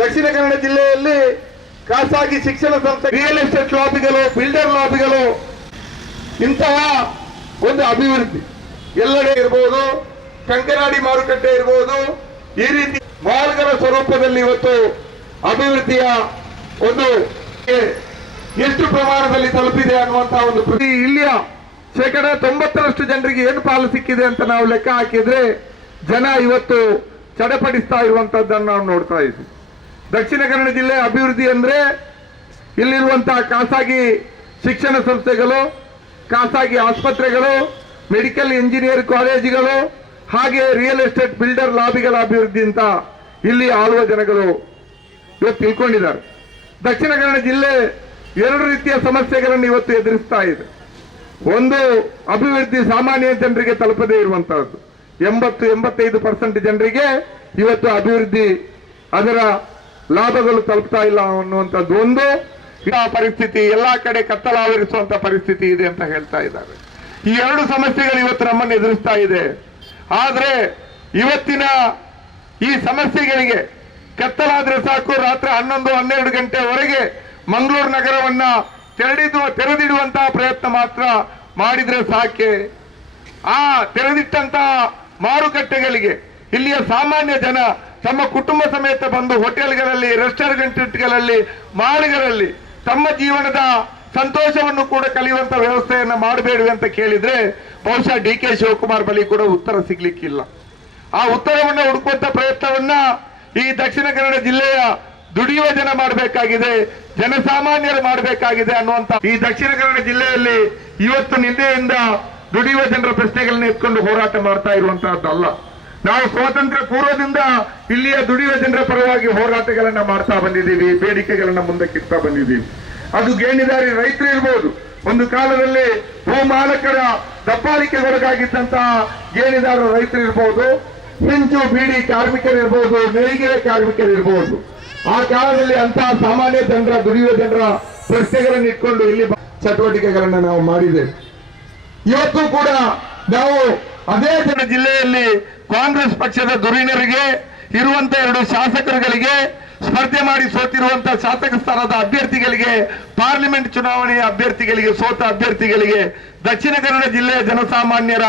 ದಕ್ಷಿಣ ಕನ್ನಡ ಜಿಲ್ಲೆಯಲ್ಲಿ ಖಾಸಗಿ ಶಿಕ್ಷಣ ಸಂಸ್ಥೆ, ರಿಯಲ್ ಎಸ್ಟೇಟ್ ಲಾಬಿಗಳು, ಬಿಲ್ಡರ್ ಲಾಬಿಗಳು, ಇಂತಹ ಒಂದು ಅಭಿವೃದ್ಧಿ ಎಲ್ಲೆಡೆ ಇರಬಹುದು, ಕಂಕನಾಡಿ ಮಾರುಕಟ್ಟೆ ಇರಬಹುದು, ಈ ರೀತಿ ಮಾಲ್ಗಳ ಸ್ವರೂಪದಲ್ಲಿ ಇವತ್ತು ಅಭಿವೃದ್ಧಿಯ ಒಂದು ಎಷ್ಟು ಪ್ರಮಾಣದಲ್ಲಿ ತಲುಪಿದೆ ಅನ್ನುವಂತಹ ಒಂದು ಇಲ್ಲಿಯ 90% ಜನರಿಗೆ ಏನು ಪಾಲು ಸಿಕ್ಕಿದೆ ಅಂತ ನಾವು ಲೆಕ್ಕ ಹಾಕಿದ್ರೆ ಜನ ಇವತ್ತು ಚಡಪಡಿಸ್ತಾ ಇರುವಂತದ್ದನ್ನು ನಾವು ನೋಡ್ತಾ ಇದ್ದೀವಿ. ದಕ್ಷಿಣ ಕನ್ನಡ ಜಿಲ್ಲೆ ಅಭಿವೃದ್ಧಿ ಅಂದ್ರೆ ಇಲ್ಲಿರುವಂತಹ ಖಾಸಗಿ ಶಿಕ್ಷಣ ಸಂಸ್ಥೆಗಳು, ಖಾಸಗಿ ಆಸ್ಪತ್ರೆಗಳು, ಮೆಡಿಕಲ್ ಇಂಜಿನಿಯರ್ ಕಾಲೇಜುಗಳು, ಹಾಗೆ ರಿಯಲ್ ಎಸ್ಟೇಟ್ ಬಿಲ್ಡರ್ ಲಾಬಿಗಳ ಅಭಿವೃದ್ಧಿ ಅಂತ ಇಲ್ಲಿ ಆಳುವ ಜನಗಳು ಇವತ್ತು ತಿಳ್ಕೊಂಡಿದ್ದಾರೆ. ದಕ್ಷಿಣ ಕನ್ನಡ ಜಿಲ್ಲೆ 2 ರೀತಿಯ ಸಮಸ್ಯೆಗಳನ್ನು ಇವತ್ತು ಎದುರಿಸ್ತಾ ಇದೆ. ಒಂದು, ಅಭಿವೃದ್ಧಿ ಸಾಮಾನ್ಯ ಜನರಿಗೆ ತಲುಪದೇ ಇರುವಂತಹದ್ದು. 80-85% ಜನರಿಗೆ ಇವತ್ತು ಅಭಿವೃದ್ಧಿ ಅದರ ಲಾಭಗಳು ತಲುಪ್ತಾ ಇಲ್ಲ ಅನ್ನುವಂಥದ್ದು ಒಂದು ಪರಿಸ್ಥಿತಿ, ಎಲ್ಲಾ ಕಡೆ ಕತ್ತಲಾವರಿಸುವಂತ ಪರಿಸ್ಥಿತಿ ಇದೆ ಅಂತ ಹೇಳ್ತಾ ಇದ್ದಾರೆ. ಈ 2 ಸಮಸ್ಯೆಗಳು ಇವತ್ತು ನಮ್ಮನ್ನು ಎದುರಿಸ್ತಾ ಇದೆ. ಆದ್ರೆ ಇವತ್ತಿನ ಈ ಸಮಸ್ಯೆಗಳಿಗೆ ಕತ್ತಲಾದ್ರೆ ಸಾಕು, ರಾತ್ರಿ 11-12 ಗಂಟೆವರೆಗೆ ಮಂಗಳೂರು ನಗರವನ್ನ ತೆರೆದಿಡುವಂತಹ ಪ್ರಯತ್ನ ಮಾತ್ರ ಮಾಡಿದ್ರೆ ಸಾಕೆ. ಆ ತೆರೆದಿಟ್ಟಂತಹ ಮಾರುಕಟ್ಟೆಗಳಿಗೆ ಇಲ್ಲಿಯ ಸಾಮಾನ್ಯ ಜನ ತಮ್ಮ ಕುಟುಂಬ ಸಮೇತ ಬಂದು ಹೋಟೆಲ್ಗಳಲ್ಲಿ, ರೆಸ್ಟೋರೆಂಟ್ಗಳಲ್ಲಿ, ಮಾಲ್ಗಳಲ್ಲಿ ತಮ್ಮ ಜೀವನದ ಸಂತೋಷವನ್ನು ಕೂಡ ಕಲಿಯುವಂತ ವ್ಯವಸ್ಥೆಯನ್ನ ಮಾಡಬೇಡಿ ಅಂತ ಕೇಳಿದ್ರೆ ಬಹುಶಃ ಡಿ.ಕೆ. ಶಿವಕುಮಾರ್ ಬಳಿ ಕೂಡ ಉತ್ತರ ಸಿಗ್ಲಿಕ್ಕಿಲ್ಲ. ಆ ಉತ್ತರವನ್ನ ಹುಡುಕುವಂತ ಪ್ರಯತ್ನವನ್ನ ಈ ದಕ್ಷಿಣ ಕನ್ನಡ ಜಿಲ್ಲೆಯ ದುಡಿಯುವ ಜನ ಮಾಡಬೇಕಾಗಿದೆ, ಜನಸಾಮಾನ್ಯರು ಮಾಡಬೇಕಾಗಿದೆ ಅನ್ನುವಂತ ಈ ದಕ್ಷಿಣ ಕನ್ನಡ ಜಿಲ್ಲೆಯಲ್ಲಿ ಇವತ್ತು ನಿನ್ನೆಯಿಂದ ದುಡಿಯುವ ಜನರ ಪ್ರಶ್ನೆಗಳನ್ನ ಎತ್ಕೊಂಡು ಹೋರಾಟ ಮಾಡ್ತಾ ಇರುವಂತಹದ್ದಲ್ಲ. ನಾವು ಸ್ವಾತಂತ್ರ್ಯ ಪೂರ್ವದಿಂದ ಇಲ್ಲಿಯ ದುಡಿಯುವ ಜನರ ಪರವಾಗಿ ಹೋರಾಟಗಳನ್ನ ಮಾಡ್ತಾ ಬಂದಿದ್ದೀವಿ, ಬೇಡಿಕೆಗಳನ್ನ ಮುಂದಕ್ಕಿಡ್ತಾ ಬಂದಿದ್ದೀವಿ. ಅದು ಗೇಣಿದಾರಿ ರೈತರು ಇರ್ಬೋದು, ಒಂದು ಕಾಲದಲ್ಲಿ ಭೂ ಮಾಲಕರ ದಬ್ಬಾಳಿಕೆಗೊಳಗಾಗಿದ್ದಂತಹ ಗೇಣಿದಾರ ರೈತರು ಇರ್ಬೋದು, ಹೆಂಚು ಬೀಡಿ ಕಾರ್ಮಿಕರಿರ್ಬೋದು, ನೇಯ್ಗೆ ಕಾರ್ಮಿಕರಿರ್ಬೋದು. ಆ ಕಾಲದಲ್ಲಿ ಅಂತಹ ಸಾಮಾನ್ಯ ಜನರ, ದುಡಿಯುವ ಜನರ ಪ್ರಶ್ನೆಗಳನ್ನು ಇಟ್ಕೊಂಡು ಇಲ್ಲಿ ಚಟುವಟಿಕೆಗಳನ್ನ ನಾವು ಮಾಡಿದ್ದೇವೆ. ಇವತ್ತು ಕೂಡ ನಾವು ಅದೇ ಜಿಲ್ಲೆಯಲ್ಲಿ ಕಾಂಗ್ರೆಸ್ ಪಕ್ಷದ ಧುರೀಣರಿಗೆ ಇರುವಂತ 2 ಶಾಸಕರುಗಳಿಗೆ, ಸ್ಪರ್ಧೆ ಮಾಡಿ ಸೋತಿರುವಂತಹ ಶಾಸಕ ಸ್ಥಾನದ ಅಭ್ಯರ್ಥಿಗಳಿಗೆ, ಪಾರ್ಲಿಮೆಂಟ್ ಚುನಾವಣೆಯ ಅಭ್ಯರ್ಥಿಗಳಿಗೆ, ಸೋತ ಅಭ್ಯರ್ಥಿಗಳಿಗೆ ದಕ್ಷಿಣ ಕನ್ನಡ ಜಿಲ್ಲೆಯ ಜನಸಾಮಾನ್ಯರ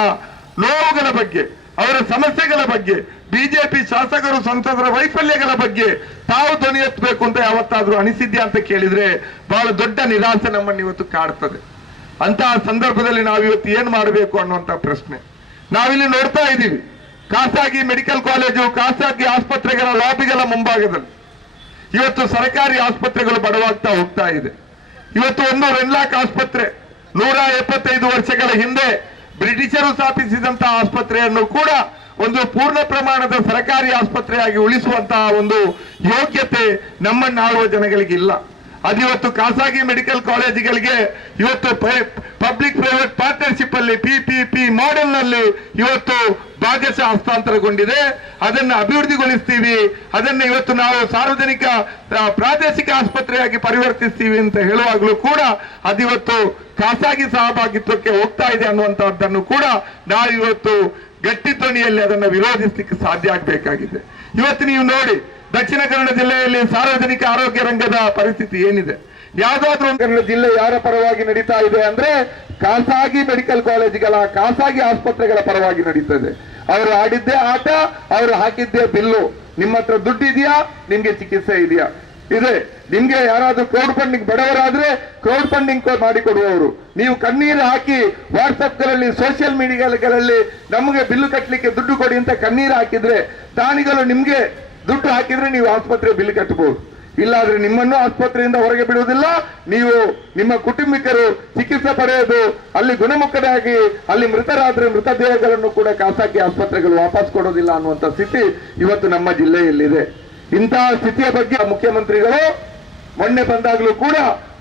ನೋವುಗಳ ಬಗ್ಗೆ, ಅವರ ಸಮಸ್ಯೆಗಳ ಬಗ್ಗೆ, ಬಿಜೆಪಿ ಶಾಸಕರು ಸಂಸದರ ವೈಫಲ್ಯಗಳ ಬಗ್ಗೆ ತಾವು ಧ್ವನಿ ಎತ್ತಬೇಕು ಅಂತ ಯಾವತ್ತಾದ್ರೂ ಅನಿಸಿದ್ಯಾ ಅಂತ ಕೇಳಿದ್ರೆ ಬಹಳ ದೊಡ್ಡ ನಿರಾಸೆ ನಮ್ಮನ್ನು ಇವತ್ತು ಕಾಡ್ತದೆ. ಅಂತಹ ಸಂದರ್ಭದಲ್ಲಿ ನಾವು ಇವತ್ತು ಏನ್ ಮಾಡಬೇಕು ಅನ್ನುವಂತ ಪ್ರಶ್ನೆ ನಾವಿಲ್ಲಿ ನೋಡ್ತಾ ಇದ್ದೀವಿ. ಖಾಸಗಿ ಮೆಡಿಕಲ್ ಕಾಲೇಜು, ಖಾಸಗಿ ಆಸ್ಪತ್ರೆಗಳ ಲಾಬಿಗಳ ಮುಂಭಾಗದಲ್ಲಿ ಇವತ್ತು ಸರ್ಕಾರಿ ಆಸ್ಪತ್ರೆಗಳು ಬಡವಾಗ್ತಾ ಹೋಗ್ತಾ ಇದೆ. ಇವತ್ತು ಒಂದು ವೆನ್ಲಾಕ್ ಆಸ್ಪತ್ರೆ 175 ವರ್ಷಗಳ ಹಿಂದೆ ಬ್ರಿಟಿಷರು ಸ್ಥಾಪಿಸಿದಂತಹ ಆಸ್ಪತ್ರೆಯನ್ನು ಕೂಡ ಒಂದು ಪೂರ್ಣ ಪ್ರಮಾಣದ ಸರ್ಕಾರಿ ಆಸ್ಪತ್ರೆಯಾಗಿ ಉಳಿಸುವಂತಹ ಒಂದು ಯೋಗ್ಯತೆ ನಮ್ಮನ್ನಾಳುವ ಜನಗಳಿಗೆ ಇಲ್ಲ. ಅದಿವತ್ತು ಖಾಸಗಿ ಮೆಡಿಕಲ್ ಕಾಲೇಜುಗಳಿಗೆ ಇವತ್ತು ಪಬ್ಲಿಕ್ ಪ್ರೈವೇಟ್ ಪಾರ್ಟ್ನರ್ಶಿಪ್ ಅಲ್ಲಿ PPP ಮಾಡೆಲ್ ನಲ್ಲಿ ಇವತ್ತು ಭಾಗಶಃ ಹಸ್ತಾಂತರಗೊಂಡಿದೆ. ಅದನ್ನು ಅಭಿವೃದ್ಧಿಗೊಳಿಸ್ತೀವಿ, ಅದನ್ನು ಇವತ್ತು ನಾವು ಸಾರ್ವಜನಿಕ ಪ್ರಾದೇಶಿಕ ಆಸ್ಪತ್ರೆಯಾಗಿ ಪರಿವರ್ತಿಸ್ತೀವಿ ಅಂತ ಹೇಳುವಾಗಲೂ ಕೂಡ ಅದಿವತ್ತು ಖಾಸಗಿ ಸಹಭಾಗಿತ್ವಕ್ಕೆ ಹೋಗ್ತಾ ಇದೆ ಅನ್ನುವಂತಹದ್ದನ್ನು ಕೂಡ ನಾವು ಇವತ್ತು ಗಟ್ಟಿ ಧ್ವನಿಯಲ್ಲಿ ಅದನ್ನು ವಿರೋಧಿಸಲಿಕ್ಕೆ ಸಾಧ್ಯ ಆಗಬೇಕಾಗಿದೆ. ಇವತ್ತು ನೀವು ನೋಡಿ ದಕ್ಷಿಣ ಕನ್ನಡ ಜಿಲ್ಲೆಯಲ್ಲಿ ಸಾರ್ವಜನಿಕ ಆರೋಗ್ಯ ರಂಗದ ಪರಿಸ್ಥಿತಿ ಏನಿದೆ. ಯಾವುದಾದ್ರೂ ಕನ್ನಡ ಜಿಲ್ಲೆ ಯಾರ ಪರವಾಗಿ ನಡೀತಾ ಇದೆ ಅಂದ್ರೆ ಖಾಸಗಿ ಮೆಡಿಕಲ್ ಕಾಲೇಜುಗಳ, ಖಾಸಗಿ ಆಸ್ಪತ್ರೆಗಳ ಪರವಾಗಿ ನಡೀತದೆ. ಅವರು ಆಡಿದ್ದೇ ಆಟ, ಅವರು ಹಾಕಿದ್ದೇ ಬಿಲ್ಲು. ನಿಮ್ಮ ಹತ್ರ ದುಡ್ಡು ಇದೆಯಾ, ನಿಮ್ಗೆ ಚಿಕಿತ್ಸೆ ಇದೆಯಾ, ಇದೆ. ನಿಮ್ಗೆ ಯಾರಾದ್ರೂ ಕ್ರೌಡ್ ಫಂಡಿಂಗ್ ಬಡವರಾದ್ರೆ ಕ್ರೌಡ್ ಫಂಡಿಂಗ್ ಮಾಡಿಕೊಡುವವರು. ನೀವು ಕಣ್ಣೀರು ಹಾಕಿ ವಾಟ್ಸಪ್ಗಳಲ್ಲಿ, ಸೋಷಿಯಲ್ ಮೀಡಿಯಾಗಳಲ್ಲಿ ನಮಗೆ ಬಿಲ್ಲು ಕಟ್ಟಲಿಕ್ಕೆ ದುಡ್ಡು ಕೊಡಿ ಅಂತ ಕಣ್ಣೀರು ಹಾಕಿದ್ರೆ, ದಾನಿಗಳು ನಿಮ್ಗೆ ದುಡ್ಡು ಹಾಕಿದ್ರೆ ನೀವು ಆಸ್ಪತ್ರೆ ಬಿಲ್ ಕಟ್ಟಬಹುದು. ಇಲ್ಲಾದ್ರೆ ನಿಮ್ಮನ್ನು ಆಸ್ಪತ್ರೆಯಿಂದ ಹೊರಗೆ ಬಿಡುವುದಿಲ್ಲ. ನೀವು ನಿಮ್ಮ ಕುಟುಂಬಿಕರು ಚಿಕಿತ್ಸೆ ಪಡೆಯೋದು, ಅಲ್ಲಿ ಗುಣಮುಖರಾಗಿ ಅಲ್ಲಿ ಮೃತರಾದ್ರೆ ಮೃತದೇಹಗಳನ್ನು ಕೂಡ ಖಾಸಗಿ ಆಸ್ಪತ್ರೆಗಳು ವಾಪಸ್ ಕೊಡೋದಿಲ್ಲ ಅನ್ನುವಂಥ ಸ್ಥಿತಿ ಇವತ್ತು ನಮ್ಮ ಜಿಲ್ಲೆಯಲ್ಲಿದೆ. ಇಂತಹ ಸ್ಥಿತಿಯ ಬಗ್ಗೆ ಮುಖ್ಯಮಂತ್ರಿಗಳು ಮೊನ್ನೆ ಬಂದಾಗಲೂ ಕೂಡ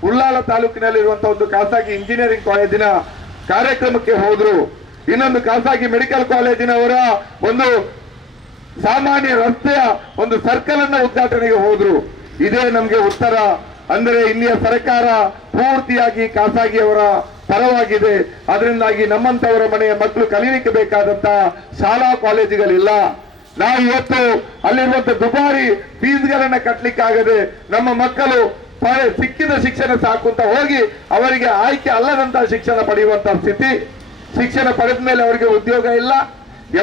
ಉಳ್ಳಾಲ ತಾಲೂಕಿನಲ್ಲಿರುವಂತಹ ಒಂದು ಖಾಸಗಿ ಇಂಜಿನಿಯರಿಂಗ್ ಕಾಲೇಜಿನ ಕಾರ್ಯಕ್ರಮಕ್ಕೆ ಹೋದ್ರು. ಇನ್ನೊಂದು ಖಾಸಗಿ ಮೆಡಿಕಲ್ ಕಾಲೇಜಿನವರ ಒಂದು ಸಾಮಾನ್ಯ ರಸ್ತೆಯ ಒಂದು ಸರ್ಕಲ್ ಅನ್ನ ಉದ್ಘಾಟನೆಗೆ ಹೋದ್ರು. ಇದೇ ನಮ್ಗೆ ಉತ್ತರ. ಅಂದರೆ ಇಲ್ಲಿಯ ಸರ್ಕಾರ ಪೂರ್ತಿಯಾಗಿ ಖಾಸಗಿಯವರ ಪರವಾಗಿದೆ. ಅದರಿಂದಾಗಿ ನಮ್ಮಂತವರ ಮನೆಯ ಮಕ್ಕಳು ಕಲೀಲಿಕ್ಕೆ ಬೇಕಾದಂತ ಶಾಲಾ ಕಾಲೇಜುಗಳಿಲ್ಲ. ನಾವು ಇವತ್ತು ಅಲ್ಲಿರುವಂತ ದುಬಾರಿ ಫೀಸ್ಗಳನ್ನ ಕಟ್ಟಲಿಕ್ಕಾಗದೆ ನಮ್ಮ ಮಕ್ಕಳು ಸಿಕ್ಕಿದ ಶಿಕ್ಷಣ ಸಾಕು ಅಂತ ಹೋಗಿ ಅವರಿಗೆ ಆಯ್ಕೆ ಅಲ್ಲದಂತಹ ಶಿಕ್ಷಣ ಪಡೆಯುವಂತಹ ಸ್ಥಿತಿ. ಶಿಕ್ಷಣ ಪಡೆದ ಮೇಲೆ ಅವರಿಗೆ ಉದ್ಯೋಗ ಇಲ್ಲ.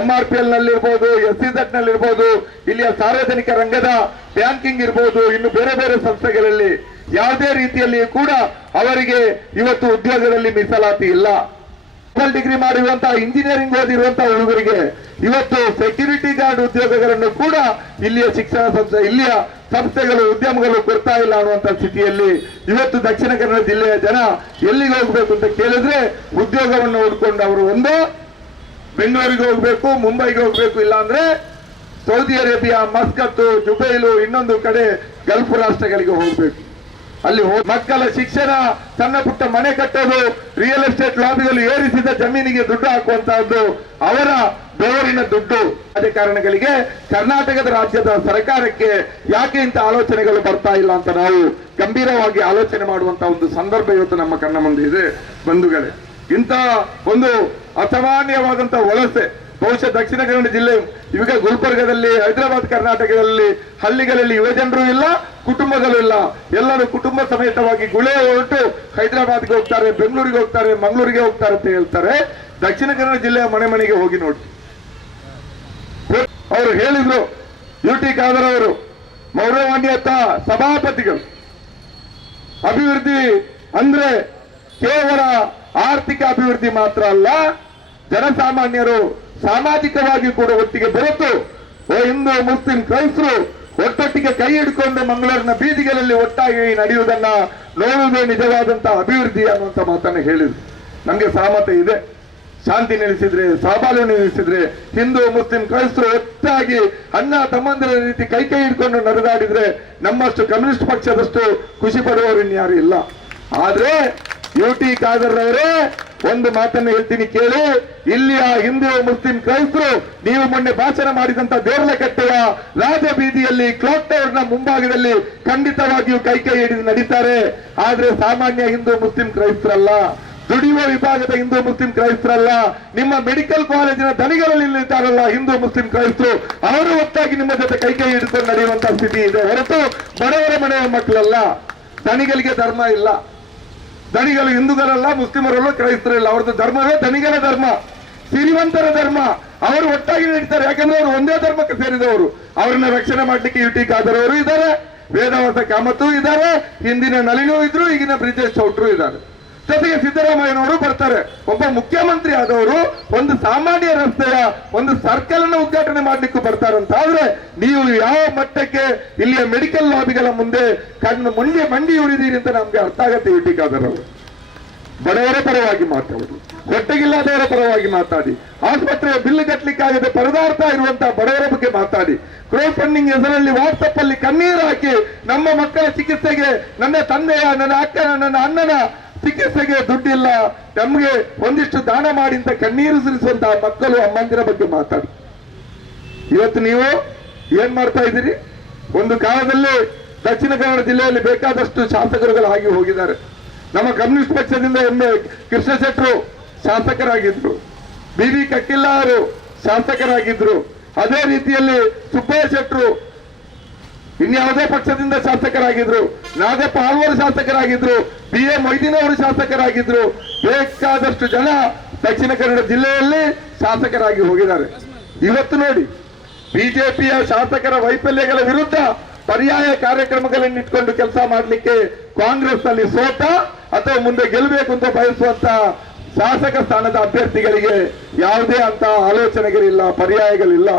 MRPL ನಲ್ಲಿರ್ಬೋದು, SEZ ನಲ್ಲಿರ್ಬೋದು, ಇಲ್ಲಿಯ ಸಾರ್ವಜನಿಕ ರಂಗದ ಬ್ಯಾಂಕಿಂಗ್ ಇರ್ಬೋದು, ಇನ್ನು ಬೇರೆ ಬೇರೆ ಸಂಸ್ಥೆಗಳಲ್ಲಿ ಯಾವುದೇ ರೀತಿಯಲ್ಲಿ ಕೂಡ ಅವರಿಗೆ ಇವತ್ತು ಉದ್ಯೋಗದಲ್ಲಿ ಮೀಸಲಾತಿ ಇಲ್ಲ. ಡಬಲ್ ಡಿಗ್ರಿ ಮಾಡಿರುವಂತಹ ಇಂಜಿನಿಯರಿಂಗ್ ಓದಿರುವಂತಹ ಹುಡುಗರಿಗೆ ಇವತ್ತು ಸೆಕ್ಯೂರಿಟಿ ಗಾರ್ಡ್ ಉದ್ಯೋಗಗಳನ್ನು ಕೂಡ ಇಲ್ಲಿಯ ಶಿಕ್ಷಣ ಸಂಸ್ಥೆ, ಇಲ್ಲಿಯ ಸಂಸ್ಥೆಗಳು, ಉದ್ಯಮಗಳು ಕೊಡ್ತಾ ಇಲ್ಲ ಅನ್ನುವಂತ ಸ್ಥಿತಿಯಲ್ಲಿ ಇವತ್ತು ದಕ್ಷಿಣ ಕನ್ನಡ ಜಿಲ್ಲೆಯ ಜನ ಎಲ್ಲಿಗೆ ಹೋಗ್ಬೇಕು ಅಂತ ಕೇಳಿದ್ರೆ ಉದ್ಯೋಗವನ್ನು ಹುಡ್ಕೊಂಡು ಅವರು ಒಂದು ಬೆಂಗಳೂರಿಗೆ ಹೋಗ್ಬೇಕು, ಮುಂಬೈಗೆ ಹೋಗ್ಬೇಕು, ಇಲ್ಲ ಅಂದ್ರೆ ಸೌದಿ ಅರೇಬಿಯಾ, ಮಸ್ಕತ್, ಜುಬೈಲು, ಇನ್ನೊಂದು ಕಡೆ ಗಲ್ಫ್ ರಾಷ್ಟ್ರಗಳಿಗೆ ಹೋಗ್ಬೇಕು. ಅಲ್ಲಿ ಮಕ್ಕಳ ಶಿಕ್ಷಣ, ಸಣ್ಣ ಪುಟ್ಟ ಮನೆ ಕಟ್ಟೋದು, ರಿಯಲ್ ಎಸ್ಟೇಟ್ ಲಾಬಿಗಳು ಏರಿಸಿದ ಜಮೀನಿಗೆ ದುಡ್ಡು ಹಾಕುವಂತಹದ್ದು ಅವರ ಬೆವರಿನ ದುಡ್ಡು. ಅದೇ ಕಾರಣಗಳಿಗೆ ಕರ್ನಾಟಕದ ರಾಜ್ಯದ ಸರ್ಕಾರಕ್ಕೆ ಯಾಕೆ ಇಂಥ ಆಲೋಚನೆಗಳು ಬರ್ತಾ ಇಲ್ಲ ಅಂತ ನಾವು ಗಂಭೀರವಾಗಿ ಆಲೋಚನೆ ಮಾಡುವಂತಹ ಒಂದು ಸಂದರ್ಭ ಇವತ್ತು ನಮ್ಮ ಕಣ್ಣ ಮುಂದೆ ಇದೆ ಬಂಧುಗಳೇ. ಇಂಥ ಒಂದು ಅಸಾಮಾನ್ಯವಾದಂತಹ ವಲಸೆ ಬಹುಶಃ ದಕ್ಷಿಣ ಕನ್ನಡ ಜಿಲ್ಲೆ ಇವಾಗ ಗುಲ್ಬರ್ಗದಲ್ಲಿ, ಹೈದರಾಬಾದ್ ಕರ್ನಾಟಕದಲ್ಲಿ ಹಳ್ಳಿಗಳಲ್ಲಿ ಯುವ ಜನರು ಇಲ್ಲ, ಕುಟುಂಬಗಳು ಇಲ್ಲ. ಎಲ್ಲರೂ ಕುಟುಂಬ ಸಮೇತವಾಗಿ ಗುಳೆ ಹೊರಟು ಹೈದರಾಬಾದ್ಗೆ ಹೋಗ್ತಾರೆ, ಬೆಂಗಳೂರಿಗೆ ಹೋಗ್ತಾರೆ, ಮಂಗಳೂರಿಗೆ ಹೋಗ್ತಾರೆ ಅಂತ ಹೇಳ್ತಾರೆ. ದಕ್ಷಿಣ ಕನ್ನಡ ಜಿಲ್ಲೆಯ ಮನೆ ಮನೆಗೆ ಹೋಗಿ ನೋಡಿ. ಅವರು ಹೇಳಿದ್ರು, UT ಖಾದರ್ ಅವರು ಮೌರ್ಯವಾಣ್ಯತ ಸಭಾಪತಿಗಳು, ಅಭಿವೃದ್ಧಿ ಅಂದ್ರೆ ಕೇವಲ ಆರ್ಥಿಕ ಅಭಿವೃದ್ಧಿ ಮಾತ್ರ ಅಲ್ಲ, ಜನಸಾಮಾನ್ಯರು ಸಾಮಾಜಿಕವಾಗಿ ಕೂಡ ಒಟ್ಟಿಗೆ ಬೆರೆತು ಹಿಂದೂ, ಮುಸ್ಲಿಂ, ಕ್ರೈಸ್ತರು ಒಟ್ಟೊಟ್ಟಿಗೆ ಕೈ ಹಿಡ್ಕೊಂಡು ಮಂಗಳೂರಿನ ಬೀದಿಗಳಲ್ಲಿ ಒಟ್ಟಾಗಿ ನಡೆಯುವುದನ್ನ ನೋಡುವುದೇ ನಿಜವಾದಂತಹ ಅಭಿವೃದ್ಧಿ ಅನ್ನುವಂತ ಮಾತನ್ನು ಹೇಳಿದ್ರು. ನಮ್ಗೆ ಸಹಮತ ಇದೆ. ಶಾಂತಿ ನೆಲೆಸಿದ್ರೆ, ಸಹಬಾಳ್ವೆ ನೆಲೆಸಿದ್ರೆ, ಹಿಂದೂ, ಮುಸ್ಲಿಂ, ಕ್ರೈಸ್ತರು ಒಟ್ಟಾಗಿ ಅಣ್ಣ ತಮ್ಮಂದಿರ ರೀತಿ ಕೈ ಕೈ ಹಿಡ್ಕೊಂಡು ನಡೆದಾಡಿದ್ರೆ ನಮ್ಮಷ್ಟು ಕಮ್ಯುನಿಸ್ಟ್ ಪಕ್ಷದಷ್ಟು ಖುಷಿ ಪಡುವವರು ಇನ್ಯಾರು ಇಲ್ಲ. ಆದ್ರೆ UT ಖಾದರ್ ಅವರೇ ಒಂದು ಮಾತನ್ನು ಹೇಳ್ತೀನಿ ಕೇಳಿ. ಇಲ್ಲಿಯ ಹಿಂದೂ, ಮುಸ್ಲಿಂ, ಕ್ರೈಸ್ತರು ನೀವು ಮೊನ್ನೆ ಭಾಷಣ ಮಾಡಿದಂತ ದೇವಲಕಟ್ಟೆಯ ರಾಜ ಬೀದಿಯಲ್ಲಿ ಕ್ಲಾಕ್ ಟವರ್ ನ ಮುಂಭಾಗದಲ್ಲಿ ಖಂಡಿತವಾಗಿಯೂ ಕೈ ಕೈ ಹಿಡಿದು ನಡೀತಾರೆ. ಆದ್ರೆ ಸಾಮಾನ್ಯ ಹಿಂದೂ, ಮುಸ್ಲಿಂ, ಕ್ರೈಸ್ತರಲ್ಲ, ದುಡಿಯುವ ವಿಭಾಗದ ಹಿಂದೂ, ಮುಸ್ಲಿಂ, ಕ್ರೈಸ್ತರಲ್ಲ, ನಿಮ್ಮ ಮೆಡಿಕಲ್ ಕಾಲೇಜಿನ ದನಿಗಳಲ್ಲಿ ಇದ್ದಾರಲ್ಲ ಹಿಂದೂ, ಮುಸ್ಲಿಂ, ಕ್ರೈಸ್ತರು, ಅವರು ಒಟ್ಟಾಗಿ ನಿಮ್ಮ ಜೊತೆ ಕೈ ಕೈ ಹಿಡಿದುಕೊಂಡು ನಡೆಯುವಂತಹ ಸ್ಥಿತಿ ಇದೆ ಹೊರತು ಬಡವರ ಮನೆಯ ಮಕ್ಕಳಲ್ಲ. ದನಿಗಳಿಗೆ ಧರ್ಮ ಇಲ್ಲ. ದಣಿಗಳು ಹಿಂದೂಗಳಲ್ಲ, ಮುಸ್ಲಿಮರಲ್ಲ, ಕ್ರೈಸ್ತರಲ್ಲ. ಅವ್ರದ್ದು ಧರ್ಮವೇ ದಣಿಗಳ ಧರ್ಮ, ಸಿರಿವಂತರ ಧರ್ಮ. ಅವರು ಒಟ್ಟಾಗಿ ನಡೀತಾರೆ. ಯಾಕಂದ್ರೆ ಅವರು ಒಂದೇ ಧರ್ಮಕ್ಕೆ ಸೇರಿದವರು. ಅವರನ್ನ ರಕ್ಷಣೆ ಮಾಡ್ಲಿಕ್ಕೆ UT ಖಾದರ್ ಅವರು ಇದ್ದಾರೆ, ವೇದವಾಸ ಕಾಮತ್ತು ಇದ್ದಾರೆ, ಹಿಂದಿನ ನಳಿನೂ ಇದ್ರು, ಈಗಿನ ಬ್ರಿಜೇಶ್ ಚೌಟ್ರು ಇದ್ದಾರೆ. ಜೊತೆಗೆ ಸಿದ್ದರಾಮಯ್ಯನವರು ಬರ್ತಾರೆ. ಒಬ್ಬ ಮುಖ್ಯಮಂತ್ರಿ ಆದವರು ಒಂದು ಸಾಮಾನ್ಯ ರಸ್ತೆಯ ಒಂದು ಸರ್ಕಲ್ ಅನ್ನು ಉದ್ಘಾಟನೆ ಮಾಡ್ಲಿಕ್ಕೂ ಬರ್ತಾರಂತ ಆದ್ರೆ ನೀವು ಯಾವ ಮಟ್ಟಕ್ಕೆ ಇಲ್ಲಿಯ ಮೆಡಿಕಲ್ ಲಾಬಿಗಳ ಮುಂದೆ ಕಣ್ಣು ಮಂಡಿ ಉಳಿದೀರಿ ಅಂತ ನಮ್ಗೆ ಅರ್ಥ ಆಗತ್ತೆ. UT ಖಾದರ್ ಅವರು ಬಡವರ ಪರವಾಗಿ ಮಾತಾಡಿ, ಹೊಟ್ಟೆಗಿಲ್ಲದವರ ಪರವಾಗಿ ಮಾತಾಡಿ, ಆಸ್ಪತ್ರೆಯ ಬಿಲ್ ಕಟ್ಟಲಿಕ್ಕಾಗದೆ ಪರದಾಡ್ತಾ ಇರುವಂತಹ ಬಡವರ ಬಗ್ಗೆ ಮಾತಾಡಿ, ಕ್ರೌಡ್ ಫಂಡಿಂಗ್ ಹೆಸರಲ್ಲಿ ವಾಟ್ಸಪ್ ಅಲ್ಲಿ ಕಣ್ಣೀರು ಹಾಕಿ ನಮ್ಮ ಮಕ್ಕಳ ಚಿಕಿತ್ಸೆಗೆ, ನನ್ನ ತಂದೆಯ, ನನ್ನ ಅಕ್ಕನ, ನನ್ನ ಅಣ್ಣನ ಚಿಕಿತ್ಸೆಗೆ ದುಡ್ಡಿಲ್ಲ, ನಮ್ಗೆ ಒಂದಿಷ್ಟು ದಾನ ಮಾಡಿ ಅಂತ ಕಣ್ಣೀರು ಸುರಿಸುವಂತಹ ಮಕ್ಕಳು, ಅಮ್ಮಂದಿರ ಬಗ್ಗೆ ಮಾತಾಡಿ. ಇವತ್ತು ನೀವು ಏನ್ ಮಾಡ್ತಾ ಇದ್ದೀರಿ? ಒಂದು ಕಾಲದಲ್ಲಿ ದಕ್ಷಿಣ ಕನ್ನಡ ಜಿಲ್ಲೆಯಲ್ಲಿ ಬೇಕಾದಷ್ಟು ಶಾಸಕರುಗಳಾಗಿ ಹೋಗಿದ್ದಾರೆ. ನಮ್ಮ ಕಮ್ಯುನಿಸ್ಟ್ ಪಕ್ಷದಿಂದ ಕೃಷ್ಣ ಶೆಟ್ಟರು ಶಾಸಕರಾಗಿದ್ರು, BB ಕಕ್ಕಿಲ್ಲ ಅವರು ಶಾಸಕರಾಗಿದ್ರು, ಅದೇ ರೀತಿಯಲ್ಲಿ ಸುಬ್ಬಯ್ಯ ಶೆಟ್ಟರು ಇನ್ಯಾವುದೇ ಪಕ್ಷದಿಂದ ಶಾಸಕರಾಗಿದ್ರು, ನಾಗಪ್ಪ ಆಳ್ವಾರ್ ಶಾಸಕರಾಗಿದ್ರು, BA ಮೊಯ್ದೀನ್ ಅವರು ಶಾಸಕರಾಗಿದ್ರು. ಬೇಕಾದಷ್ಟು ಜನ ದಕ್ಷಿಣ ಕನ್ನಡ ಜಿಲ್ಲೆಯಲ್ಲಿ ಶಾಸಕರಾಗಿ ಹೋಗಿದ್ದಾರೆ. ಇವತ್ತು ನೋಡಿ, ಬಿಜೆಪಿಯ ಶಾಸಕರ ವೈಫಲ್ಯಗಳ ವಿರುದ್ಧ ಪರ್ಯಾಯ ಕಾರ್ಯಕ್ರಮಗಳನ್ನು ಇಟ್ಕೊಂಡು ಕೆಲಸ ಮಾಡಲಿಕ್ಕೆ ಕಾಂಗ್ರೆಸ್ ನಲ್ಲಿ ಸೋತ ಅಥವಾ ಮುಂದೆ ಗೆಲ್ಲಬೇಕು ಅಂತ ಬಯಸುವಂತ ಶಾಸಕ ಸ್ಥಾನದ ಅಭ್ಯರ್ಥಿಗಳಿಗೆ ಯಾವುದೇ ಅಂತ ಆಲೋಚನೆಗಳಿಲ್ಲ, ಪರ್ಯಾಯಗಳಿಲ್ಲ.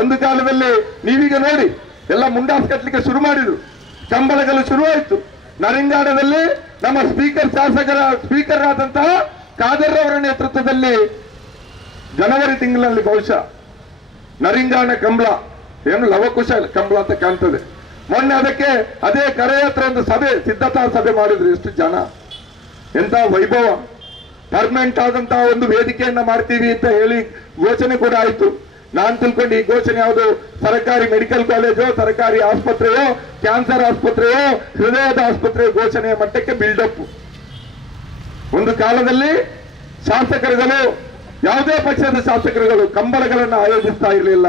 ಒಂದು ಕಾಲದಲ್ಲಿ ನೀವೀಗ ನೋಡಿ ಎಲ್ಲ ಮುಂಡಾಸ್ ಕಟ್ಟಲಿಕ್ಕೆ ಶುರು ಮಾಡಿದ್ರು, ಕಂಬಳಗಳು ಶುರುವಾಯಿತು. ನರಿಂಗಾಡದಲ್ಲಿ ನಮ್ಮ ಸ್ಪೀಕರ್ ಆದಂತಹ ಖಾದರ್ ಅವರ ನೇತೃತ್ವದಲ್ಲಿ ಜನವರಿ ತಿಂಗಳಲ್ಲಿ ಬಹುಶಃ ನರಿಂಗಾಣ ಕಂಬಳ, ಏನು ಲವಕುಶ ಕಂಬಳ ಅಂತ ಕಾಣ್ತದೆ. ಮೊನ್ನೆ ಅದಕ್ಕೆ ಅದೇ ಕರೆ ಹತ್ರ ಒಂದು ಸಭೆ, ಸಿದ್ಧತಾ ಸಭೆ ಮಾಡಿದ್ರು. ಎಷ್ಟು ಜನ, ಎಂತ ವೈಭವ! ಪರ್ಮನೆಂಟ್ ಆದಂತಹ ಒಂದು ವೇದಿಕೆಯನ್ನ ಮಾಡ್ತೀವಿ ಅಂತ ಹೇಳಿ ಘೋಷಣೆ ಕೂಡ ಆಯ್ತು. ನಾನ್ ತಿಳ್ಕೊಂಡು ಈ ಘೋಷಣೆ ಯಾವುದು ಸರ್ಕಾರಿ ಮೆಡಿಕಲ್ ಕಾಲೇಜೋ, ಸರ್ಕಾರಿ ಆಸ್ಪತ್ರೆಯೋ, ಕ್ಯಾನ್ಸರ್ ಆಸ್ಪತ್ರೆಯೋ, ಹೃದಯದ ಆಸ್ಪತ್ರೆ ಘೋಷಣೆಯ ಮಟ್ಟಕ್ಕೆ ಬಿಲ್ಡಪ್. ಒಂದು ಕಾಲದಲ್ಲಿ ಶಾಸಕರುಗಳು, ಯಾವುದೇ ಪಕ್ಷದ ಶಾಸಕರುಗಳು ಕಂಬಳಗಳನ್ನು ಆಯೋಜಿಸ್ತಾ ಇರಲಿಲ್ಲ.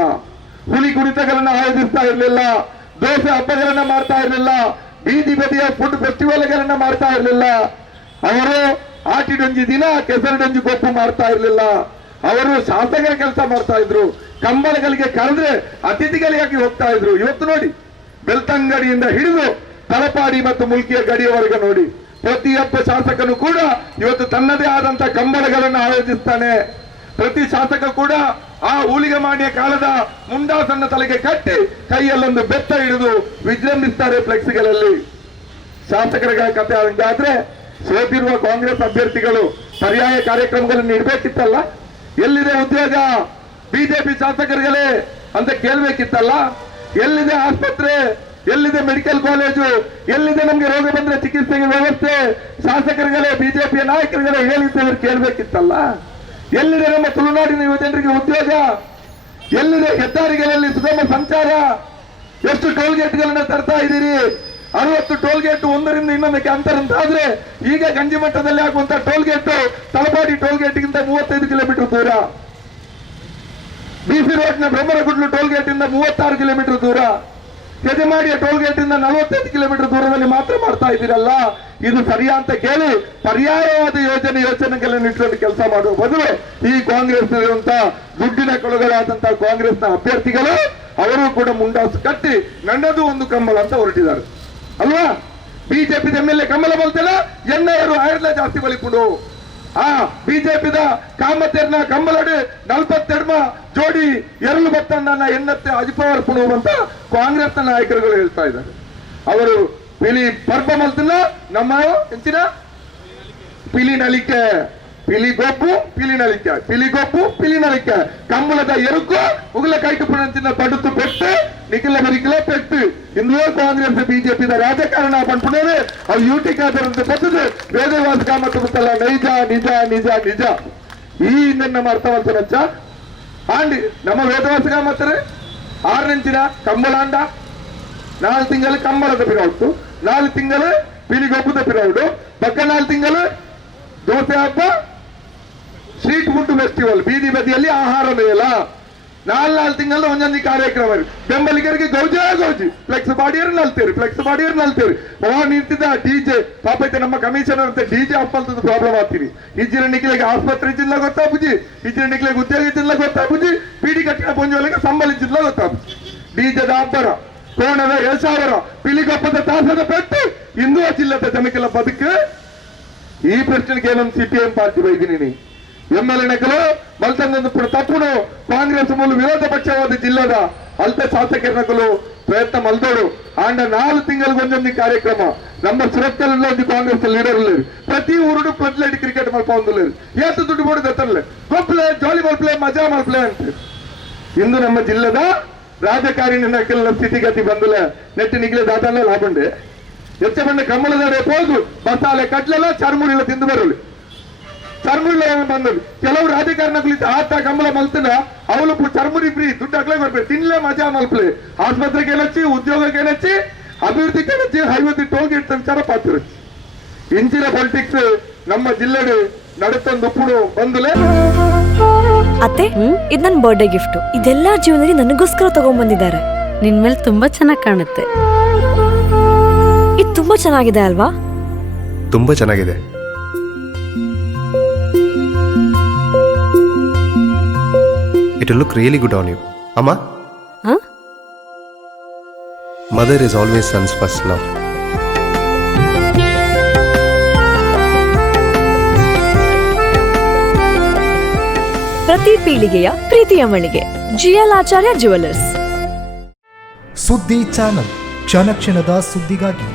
ಹುಲಿ ಕುಣಿತಗಳನ್ನ ಆಯೋಜಿಸ್ತಾ ಇರಲಿಲ್ಲ, ದೋಸೆ ಹಬ್ಬಗಳನ್ನ ಮಾಡ್ತಾ ಇರಲಿಲ್ಲ, ಬೀದಿ ಬದಿಯ ಫುಡ್ ಫೆಸ್ಟಿವಲ್ಗಳನ್ನ ಮಾಡ್ತಾ ಇರಲಿಲ್ಲ. ಅವರು ಆಟಿಡೊಂಜಿ ದಿನ ಕೆಸರಡೊಂಜಿ ಗೊಪ್ಪು ಮಾಡ್ತಾ ಇರಲಿಲ್ಲ. ಅವರು ಶಾಸಕರ ಕೆಲಸ ಮಾಡ್ತಾ ಇದ್ರು. ಕಂಬಳಗಳಿಗೆ ಕರೆದ್ರೆ ಅತಿಥಿಗಳಿಗಾಗಿ ಹೋಗ್ತಾ ಇದ್ರು. ಇವತ್ತು ನೋಡಿ, ಬೆಳ್ತಂಗಡಿಯಿಂದ ಹಿಡಿದು ತಲಪಾಡಿ ಮತ್ತು ಮುಲ್ಕಿಯ ಗಡಿಯವರೆಗೆ ನೋಡಿ, ಪ್ರತಿಯೊಬ್ಬ ಶಾಸಕನು ಕೂಡ ಇವತ್ತು ತನ್ನದೇ ಆದಂತ ಕಂಬಳಗಳನ್ನು ಆಯೋಜಿಸ್ತಾನೆ. ಪ್ರತಿ ಶಾಸಕ ಕೂಡ ಆ ಊಳಿಗಮಾನ್ಯ ಕಾಲದ ಮುಂಡಾಸನ್ನ ತಲೆಗೆ ಕಟ್ಟಿ ಕೈಯಲ್ಲೊಂದು ಬೆತ್ತ ಹಿಡಿದು ವಿಜೃಂಭಿಸ್ತಾರೆ ಫ್ಲೆಕ್ಸಿಗಳಲ್ಲಿ. ಶಾಸಕರ ಕಥೆ ಹಂಗಾದ್ರೆ ಸೋತಿರುವ ಕಾಂಗ್ರೆಸ್ ಅಭ್ಯರ್ಥಿಗಳು ಪರ್ಯಾಯ ಕಾರ್ಯಕ್ರಮಗಳನ್ನು ಇಡಬೇಕಿತ್ತಲ್ಲ. ಎಲ್ಲಿದೆ ಉದ್ಯೋಗ ಬಿಜೆಪಿ ಶಾಸಕರುಗಳೇ ಅಂತ ಕೇಳ್ಬೇಕಿತ್ತಲ್ಲ. ಎಲ್ಲಿದೆ ಆಸ್ಪತ್ರೆ, ಎಲ್ಲಿದೆ ಮೆಡಿಕಲ್ ಕಾಲೇಜು, ಎಲ್ಲಿದೆ ನಮ್ಗೆ ರೋಗ ಬಂದ್ರೆ ಚಿಕಿತ್ಸೆಗೆ ವ್ಯವಸ್ಥೆ, ಶಾಸಕರುಗಳೇ ಬಿಜೆಪಿಯ ನಾಯಕರುಗಳೇ ಹೇಳಿದ್ದೇವೆ ಕೇಳ್ಬೇಕಿತ್ತಲ್ಲ. ಎಲ್ಲಿದೆ ನಮ್ಮ ತುಳುನಾಡಿನ ಯುವಜನರಿಗೆ ಉದ್ಯೋಗ, ಎಲ್ಲಿದೆ ಹೆದ್ದಾರಿಗಳಲ್ಲಿ ಸುಗಮ ಸಂಚಾರ, ಎಷ್ಟು ಟೋಲ್ಗೇಟ್ಗಳನ್ನ ತರ್ತಾ ಇದ್ದೀರಿ. 60 ಟೋಲ್ಗೇಟ್ ಒಂದರಿಂದ ಇನ್ನೊಂದಕ್ಕೆ ಅಂತರ ಅಂತ ಆದ್ರೆ ಈಗ ಗಂಜಿ ಮಟ್ಟದಲ್ಲಿ ಆಗುವಂತ ಟೋಲ್ಗೇಟ್ ತಲಪಾಡಿ ಟೋಲ್ಗೇಟ್ಗಿಂತ 35 ಕಿಲೋಮೀಟರ್ ದೂರ, ಬಿಸಿ ರೋಡ್ನ ಬ್ರಹ್ಮರಗುಡ್ಲು ಟೋಲ್ಗೇಟ್ ಇಂದ 36 ಕಿಲೋಮೀಟರ್ ದೂರ, ಕೆಜಮಾಡಿಯ ಟೋಲ್ಗೇಟ್ ಇಂದ 45 ಕಿಲೋಮೀಟರ್ ದೂರದಲ್ಲಿ ಮಾತ್ರ ಮಾಡ್ತಾ ಇದ್ದೀರಲ್ಲ. ಇದು ಸರಿಯಾ ಅಂತ ಕೇಳಿ ಪರ್ಯಾಯವಾದ ಯೋಜನೆಗಳನ್ನು ಇಟ್ಕೊಂಡು ಕೆಲಸ ಮಾಡುವ ಬದಲು ಈ ಕಾಂಗ್ರೆಸ್ ದುಡ್ಡಿನ ಕೊಳಗಳಾದಂತಹ ಕಾಂಗ್ರೆಸ್ನ ಅಭ್ಯರ್ಥಿಗಳು ಅವರು ಕೂಡ ಮುಂಡಾಸು ಕಟ್ಟಿ ನನ್ನದು ಒಂದು ಕಂಬಳ ಅಂತ ಹೊರಟಿದ್ದಾರೆ ಅಲ್ವಾ. ಬಿಜೆಪಿ ಎಮ್ಮೆಲ್ಲೆ ಕಮಲ ಬಲ್ತಿಲ್ಲ, ಎಣ್ಣೆಯರು ಆಯ್ರಲ್ಲ ಜಾಸ್ತಿ ಬಲಿಕೊಂಡು ಬಿಜೆಪಿದ ಕಾಮತೆರ್ನ ಕಂಬಲಡು 42 ಜೋಡಿ ಎರಲು ಬತ್ತನ್ನ ಎನ್ನತ್ತೆ ಅಜಿಪವರ್ಪಣು ಅಂತ ಕಾಂಗ್ರೆಸ್ನ ನಾಯಕರುಗಳು ಹೇಳ್ತಾ ಇದ್ದಾರೆ. ಅವರು ಪಿಲಿ ಪರ್ಬ ಮಲ್ತಿಲ್ಲ, ನಮ್ಮ ಎಂಚಿನ ಪಿಲಿ ನಲಿಕೆ, ಪಿಲಿ ಗೊಬ್ಬು ಪಿಲಿ ನಲಿಕೆ, ಪಿಲಿ ಗೊಬ್ಬು ಪಿಲಿ ನಲಿಕೆ, ಕಂಬಳದ ಎರುಕು ಉಗುಲ ಕೈಟುಪುಣಂಚಿನ ಪಡುತ್ತು ಪೆಟ್ಟು ನಿಖಿಲ ಬರಿಕಿಲ ಪೆಟ್ಟು. ಇಂದು ಕಾಂಗ್ರೆಸ್ ಬಿಜೆಪಿ ರಾಜಕಾರಣ ಪಂಪುಣೇವೆ ಅವು ಯೂಟಿಕಾದರಂತೆ ಬರ್ತದೆ. ವೇದವಾಸ ಕಾಮತ್ತು ಗೊತ್ತಲ್ಲ, ನೈಜ ನಿಜ ನಿಜ ನಿಜ. ಈ ನಮ್ಮ ಅರ್ಥವಂತನಚ್ಚ ಆಂಡಿ ನಮ್ಮ ವೇದವಾಸ ಕಾಮತ್ತರೆ 6 ನೆಂಚಿನ ಕಂಬಳಾಂಡ 4 ತಿಂಗಳು ಕಂಬಳದ ಪಿರೌಟು, 4 ತಿಂಗಳು ಪಿಲಿಗೊಬ್ಬದ ಪಿರೌಡು, ಪಕ್ಕ 4 ತಿಂಗಳು ದೋಸೆ ಹಬ್ಬ, ಸ್ಟ್ರೀಟ್ ಫುಡ್ ಫೆಸ್ಟಿವಲ್, ಬೀದಿ ಬದಿಯಲ್ಲಿ ಆಹಾರ ಮೇಳ, 4 ತಿಂಗಳು ಒಂದೊಂದು ಕಾರ್ಯಕ್ರಮ. ಬೆಂಬಲಿಗರಿಗೆ ಗೌಜಿ ಫ್ಲೆಕ್ಸ್ ಬಾಡಿಯರ್ ನಲ್ತೇರಿ, ಫ್ಲೆಕ್ಸ್ ಬಾಡಿಯರ್ ನಲ್ತೇರಿ. ನಿಂತಿದ್ದ ಡಿಜೆ ಪಾಪ ಐತೆ ನಮ್ಮ ಕಮಿಷನರ್ ಅಂತ ಡಿಜೆ ಅಪ್ಪಲ್ತದ ಪ್ರಾಬ್ಲಮ್ ಆಗ್ತೀರಿ. ಇಜ್ಜಿನ ನಿಖಿಲೆಗೆ ಆಸ್ಪತ್ರೆ ಜಿಲ್ಲ ಗೊತ್ತಾಪುಜಿ, ಇಜ್ಜಿನ ನಿಖಿಲೆಗೆ ಉದ್ಯೋಗ ಜಿಲ್ಲ ಗೊತ್ತಾಪುಜಿ, ಪೀಡಿ ಕಟ್ಟಿನ ಪೊಂಜೊಳಗೆ ಸಂಬಳ ಜಿಲ್ಲ ಗೊತ್ತಾಪುಜಿ. ಡಿಜೆದ ಅಬ್ಬರ, ಕೋಣದ ಯಶಾವರ, ಪಿಲಿಗೊಪ್ಪದ ತಾಸದ ಪೆಟ್ಟು ಇಂದು ಜಿಲ್ಲದ ಜನಕ್ಕೆಲ್ಲ ಬದುಕು. ಈ ಪ್ರಶ್ನೆಗೆ ಏನೊಂದು ಸಿಪಿಎಂ ಪಾರ್ಟಿ ಬೈದಿನಿ ಎಮ್ಮೆಲ್ಎಗಳು ಮಲ್ತಂದು ತಪ್ಪುನು ಕಾಂಗ್ರೆಸ್ ಮೂಲ ವಿರೋಧ ಪಕ್ಷವಾದ ಜಿಲ್ಲದ ಅಲ್ಪ ಶಾಸಕರಗಳು ಪ್ರಯತ್ನ ಮಲ್ದೋಡು ಆಂಡ 4 ತಿಂಗಳಿಗೊಂದೊಂದು ಕಾರ್ಯಕ್ರಮ. ನಮ್ಮ ಸುರತ್ಕಲ್ ಕಾಂಗ್ರೆಸ್ ಲೀಡರ್ ಪ್ರತಿ ಊರುಡು ಫ್ಲಡ್ ಕ್ರಿಕೆಟ್ ಮಲ್ಪ ಒಂದು ಎಷ್ಟು ದುಡ್ಡು ಕೊಡೋದು ಎತ್ತರಲ್ಲ ಗೊಪ್ಪಲೆ ಜಾಲಿ ಮಲ್ಪ್ಲೆ ಮಜಾ ಮಲ್ಪ್ಲೆ ಅಂತ. ಇಂದು ನಮ್ಮ ಜಿಲ್ಲದ ರಾಜಕಾರಣಿನ ಕೆಲ ಸ್ಥಿತಿಗತಿ ಬಂದಲೆ ನೆಟ್ಟು ನಿಗ್ಲೆ ದಾಟಲ್ಲ ಲಾಭಂಡೆ ಹೆಚ್ಚ ಬಂದ ಕಮ್ಮಳದ ಹೋಗು ಮಸಾಲೆ ಕಟ್ಲೆಲ್ಲ ಚರ್ಮುಡಿಲ್ಲ ತಿಂದು ಬರಲಿ ಚರ್ಮುಡಿಲ್ಲ ಬಂದಳು. ಕೆಲವು ರಾಜಕಾರಣಿಗಳಿದ್ದ ಆತ ಕಂಬಳ ಮಲ್ತನ ಅವಳು ಚರ್ಮುಡಿ ಫ್ರೀ ದುಡ್ಡು ಹಾಕ್ಲೇ ಬರ್ಬೇಕು, ತಿನ್ಲೇ ಮಜಾ ಮಲ್ಪಲೆ, ಆಸ್ಪತ್ರೆಗೆ ಏನಚ್ಚಿ, ಉದ್ಯೋಗಕ್ಕೆ ಏನಚ್ಚಿ, ಅಭಿವೃದ್ಧಿಗೆ ಏನಚ್ಚಿ, ಹೈವದಿ ಟೋಲ್ಗೇಟ್ ವಿಚಾರ ಪಾತಿರಚ್ಚಿ. ಇಂಚಿನ ಪಾಲಿಟಿಕ್ಸ್ ನಮ್ಮ ಜಿಲ್ಲೆಗೆ ನಡುತ್ತೊಂದು ಉಪ್ಪುಡು ಬಂದಲೇ. ಅತ್ತೆ, ಇದು ನನ್ನ ಬರ್ಡೇ ಗಿಫ್ಟ್. ಇದೆಲ್ಲ ಜೀವನದಲ್ಲಿ ನನಗೋಸ್ಕರ ತಗೊಂಡ್ಬಂದಿದ್ದಾರೆ. ನಿನ್ ಮೇಲೆ ತುಂಬಾ ಚೆನ್ನಾಗಿ ಕಾಣುತ್ತೆ. ಇದು ತುಂಬಾ ಚೆನ್ನಾಗಿದೆ ಅಲ್ವಾ? ತುಂಬಾ ಚೆನ್ನಾಗಿದೆ. It will look really good on you. Amma? Huh? Mother is always son's first love. ಪ್ರತಿ ಪೀಳಿಗೆಯ ಪ್ರೀತಿಯ ಮಳಿಗೆ ಜಿಎಲ್ ಆಚಾರ್ಯ ಜುವೆಲ್ಲರ್ಸ್. ಸುದ್ದಿ ಚಾನಲ್, ಕ್ಷಣ ಕ್ಷಣದ ಸುದ್ದಿಗಾಗಿ.